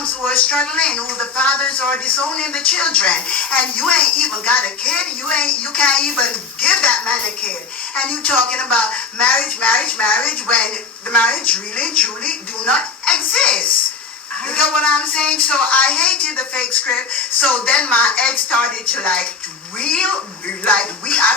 moms who are struggling, who the fathers are disowning the children, and you ain't even got a kid. You can't even give that man a kid, and you talking about marriage when the marriage really and truly do not exist. You get what I'm saying? So I hated the fake script. So then my head started to I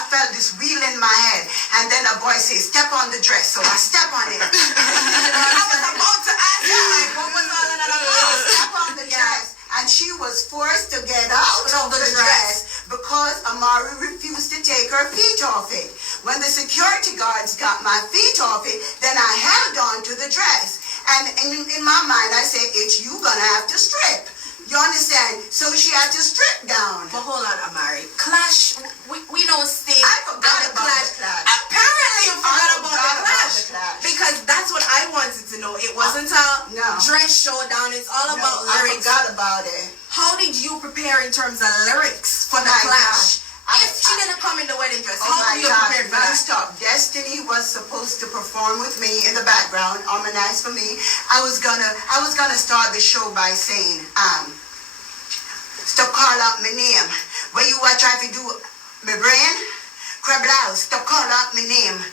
felt this wheel in my head. And then a voice says, step on the dress. So I step on it. I was about to ask her, what was all of that about? Step on the dress. And she was forced to get out of the dress because Amari refused to take her feet off it. When the security guards got my feet off it, then I held on to the dress. And in my mind, I said, it's you gonna have to strip. You understand? So she had to strip down. But hold on, Amari. Clash, we don't stay. I forgot about the clash. Apparently you forgot about the clash. Because that's what I wanted to know. It wasn't a dress showdown. It's all about lyrics. I forgot about it. How did you prepare in terms of lyrics for the clash? If she didn't come in the wedding dress, how do you prepare for that? Stop. Destiny was supposed to perform with me in the background, harmonize for me. I was gonna start the show by saying, stop call out my name. When you are trying to do my brain, crab loud, stop call out my name.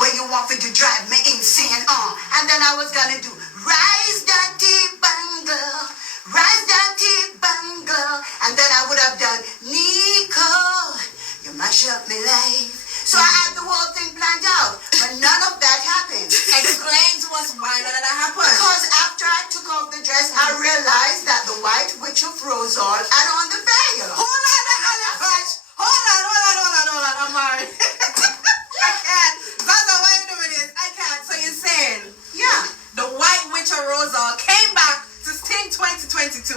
When you want to drive me insane, and then I was gonna do rise that deep bangle. Rise that deep bangle. And then I would have done Nico, you mash up my life. So I had the whole thing planned out, but none of that happened. Explain to us why none of that happened. Because after I took off the dress, I realized that the White Witch of Rosal had on the veil. Hold on, Amari. I can't. Zaza, why are you doing this? I can't. So you're saying, the White Witch of Rosal came back to Sting 2022,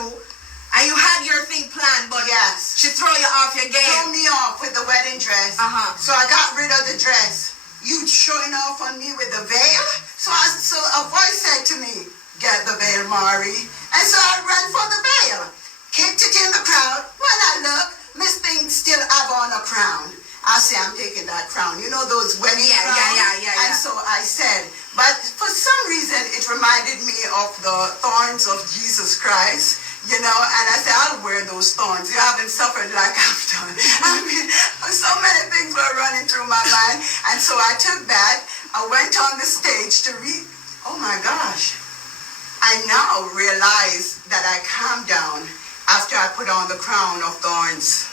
and you had your thing planned, but she threw you off your game. Threw me off with the wedding dress. So I got rid of the dress. You showing off on me with the veil? So a voice said to me, get the veil, Mari. And so I ran for the veil. Kicked it in the crowd. When I look, Miss Thing still have on a crown. I say, I'm taking that crown. You know those wedding crowns? Yeah. And so I said, but for some reason, it reminded me of the thorns of Jesus Christ. You know, and I said, I'll wear those thorns. You haven't suffered like I've done. I mean, so many things were running through my mind. And so I took that. I went on the stage to read. Oh my gosh. I now realize that I calmed down after I put on the crown of thorns.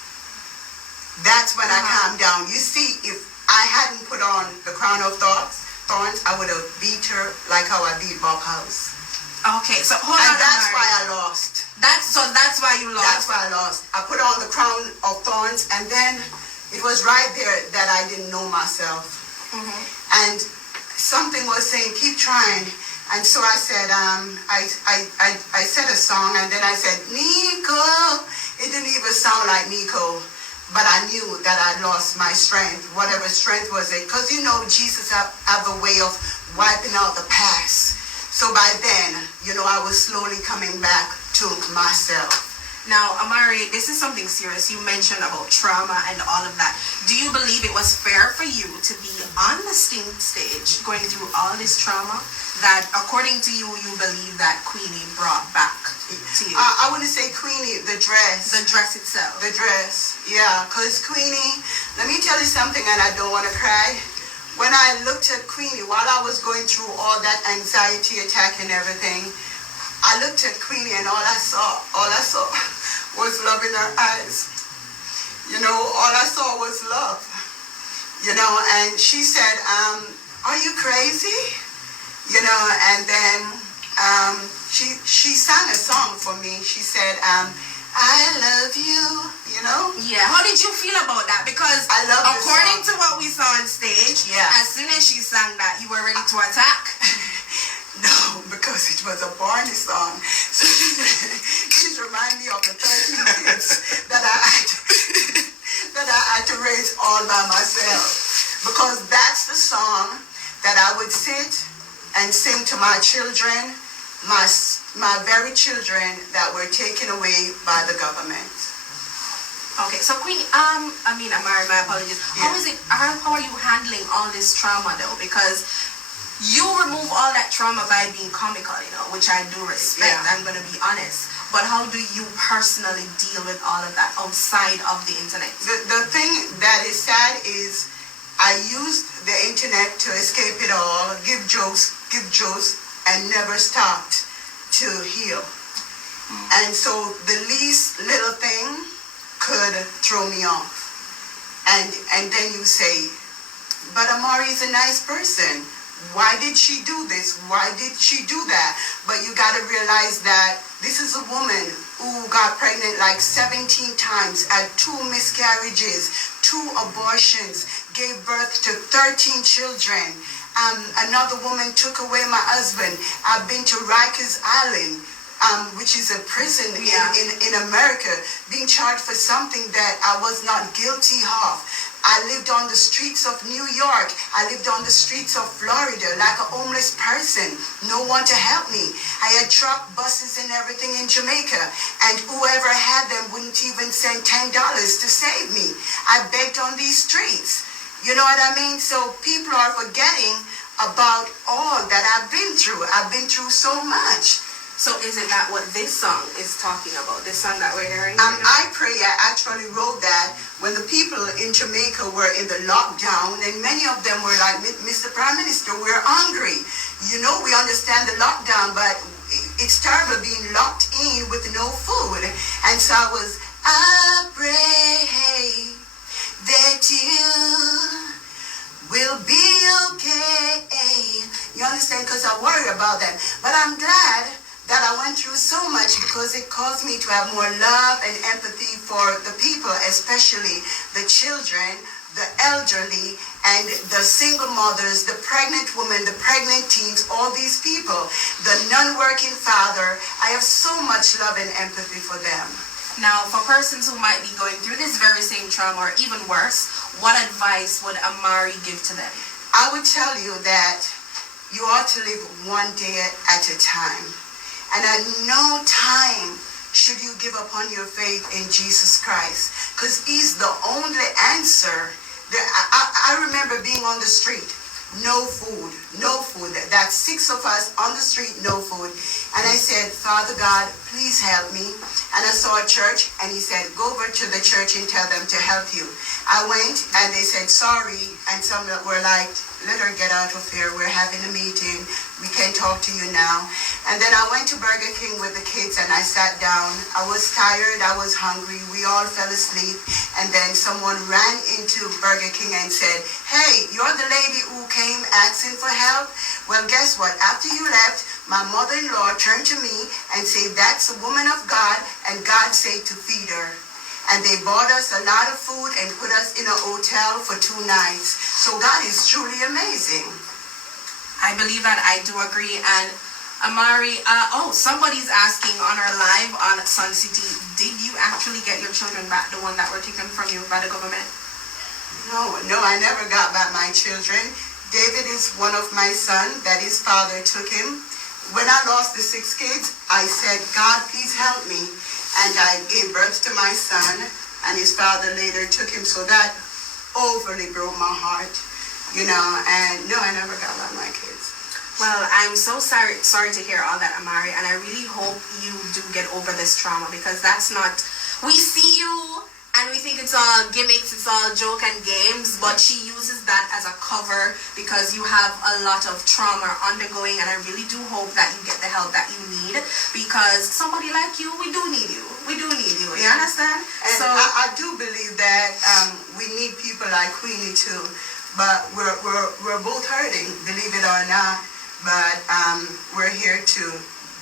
That's when I calmed down. You see, if I hadn't put on the crown of thorns, I would have beat her like how I beat Bob House. Okay, so hold on. And that's why I lost. That's why you lost. That's why I lost. I put on the crown of thorns, and then it was right there that I didn't know myself. And something was saying, keep trying. And so I said, I said a song, and then I said, Nico. It didn't even sound like Nico. But I knew that I lost my strength, whatever strength was it. Because you know, Jesus have a way of wiping out the past. So by then, you know, I was slowly coming back to myself. Now, Amari, this is something serious. You mentioned about trauma and all of that. Do you believe it was fair for you to be on the Sting stage going through all this trauma that, according to you, you believe that Queenie brought back to you? I wouldn't say Queenie, the dress. The dress itself. The dress, yeah. Because Queenie, let me tell you something, and I don't want to cry. When I looked at Queenie, while I was going through all that anxiety attack and everything, I looked at Queenie and all I saw was love in her eyes. You know, all I saw was love. You know, and she said, are you crazy? You know, and then she sang a song for me. She said, I love you, you know? Yeah. How did you feel about that? Because I love according to what we saw on stage, as soon as she sang that, you were ready to attack. No, because it was a Barney song. So she's reminding me of the 13 kids that I had to raise all by myself. Because that's the song that I would sit and sing to my children, my very children that were taken away by the government. Okay, so Queenie, Amari, my apologies. Yeah. How are you handling all this trauma though? Because you remove all that trauma by being comical, which I do respect. Yeah. I'm going to be honest. But how do you personally deal with all of that outside of the internet? The thing that is sad is I used the internet to escape it all, give jokes, and never stopped to heal. And so the least little thing could throw me off. And then you say, but Amari is a nice person. Why did she do this? Why did she do that? But you got to realize that this is a woman who got pregnant like 17 times, had 2 miscarriages, 2 abortions, gave birth to 13 children. Another woman took away my husband. I've been to Rikers Island, which is a prison in America, being charged for something that I was not guilty of. I lived on the streets of New York. I lived on the streets of Florida like a homeless person. No one to help me. I had truck, buses, and everything in Jamaica. And whoever had them wouldn't even send $10 to save me. I begged on these streets. You know what I mean? So people are forgetting about all that I've been through. I've been through so much. So is it that what this song is talking about? This song that we're hearing? I Pray, I actually wrote that when the people in Jamaica were in the lockdown, and many of them were like, Mr. Prime Minister, we're hungry. We understand the lockdown, but it's terrible being locked in with no food. And so I pray that you will be okay. You understand? Because I worry about that. But I'm glad that I went through so much because it caused me to have more love and empathy for the people, especially the children, the elderly, and the single mothers, the pregnant women, the pregnant teens, all these people, the non-working father. I have so much love and empathy for them. Now, for persons who might be going through this very same trauma or even worse, what advice would Amari give to them? I would tell you that you ought to live one day at a time. And at no time should you give up on your faith in Jesus Christ, because he's the only answer. I remember being on the street, no food. That's 6 of us on the street, no food. And I said, Father God, please help me. And I saw a church, and he said, go over to the church and tell them to help you. I went, and they said, sorry. And some were like, let her get out of here. We're having a meeting. We can't talk to you now. And then I went to Burger King with the kids, and I sat down. I was tired. I was hungry. We all fell asleep. And then someone ran into Burger King and said, hey, you're the lady who came asking for help? Well, guess what? After you left, my mother-in-law turned to me and said, that's a woman of God, and God said to feed her. And they bought us a lot of food and put us in a hotel for 2 nights. So God is truly amazing. I believe that. I do agree. And Amari, somebody's asking on our live on Sun City, did you actually get your children back, the one that were taken from you by the government? No, I never got back my children. David is one of my sons that his father took him. When I lost the 6 kids, I said, God, please help me. And I gave birth to my son, and his father later took him. So that overly broke my heart, and no, I never got back my kids. Well, I'm so sorry to hear all that, Amari, and I really hope you do get over this trauma, because that's not, we see you and we think it's all gimmicks, it's all joke and games, but she uses that as a cover because you have a lot of trauma undergoing, and I really do hope that you get the help that you need, because somebody like you, we do need you. You understand? And so I do believe that we need people like Queenie too, but we're both hurting, believe it or not, but we're here to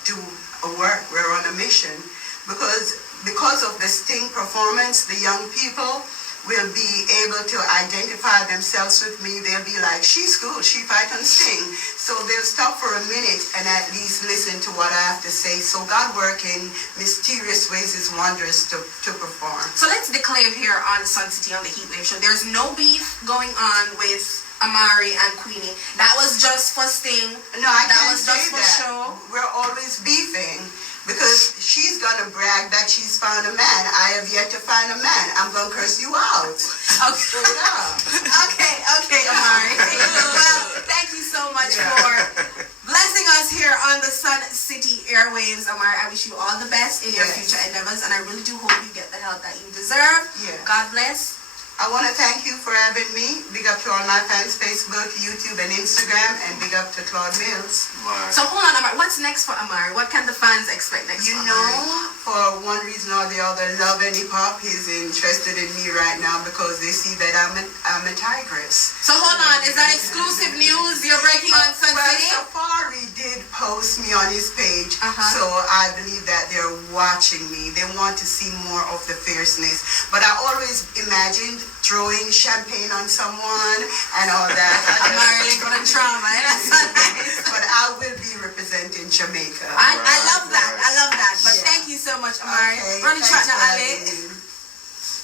do a work. We're on a mission, because of the Sting performance, the young people will be able to identify themselves with me. They'll be like, she's cool, she fight on Sting. So they'll stop for a minute and at least listen to what I have to say. So God work in mysterious ways, is wondrous to perform. So let's declare here on Sun City on the Heat Wave Show, there's no beef going on with Amari and Queenie. That was just for Sting. No, I can't was say just for that. show. We're always beefing. Because she's gonna brag that she's found a man. I have yet to find a man. I'm gonna curse you out. Okay. Straight up. Okay, Amari. Well, thank you so so much Yeah. for blessing us here on the Sun City airwaves, Amari. I wish you all the best in your Yes. future endeavors, and I really do hope you get the help that you deserve. Yeah. God bless. I want to thank you for having me. Big up to all my fans, Facebook, YouTube, and Instagram, and big up to Claude Mills. So hold on, Amari. What's next for Amari? What can the fans expect next? You for know, Amari? for one reason or the other, Love and Hip Hop is interested in me right now because they see that I'm a tigress. So hold on, is that exclusive news you're breaking on Sun Well, City? Safari did post me on his page, Uh-huh. so I believe that they're watching me. They want to see more of the fierceness. But I always imagined throwing champagne on someone and all that. Amari, for the trauma. That's so nice. But I will be representing Jamaica. I love that. I love that. But Yeah. thank you so much, Amari. Okay, Run the track thanks now, for Ali. having me.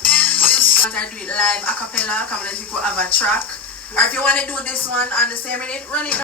I do it live a cappella. Come let you go have a track. Or if you want to do this one on the same minute, run it.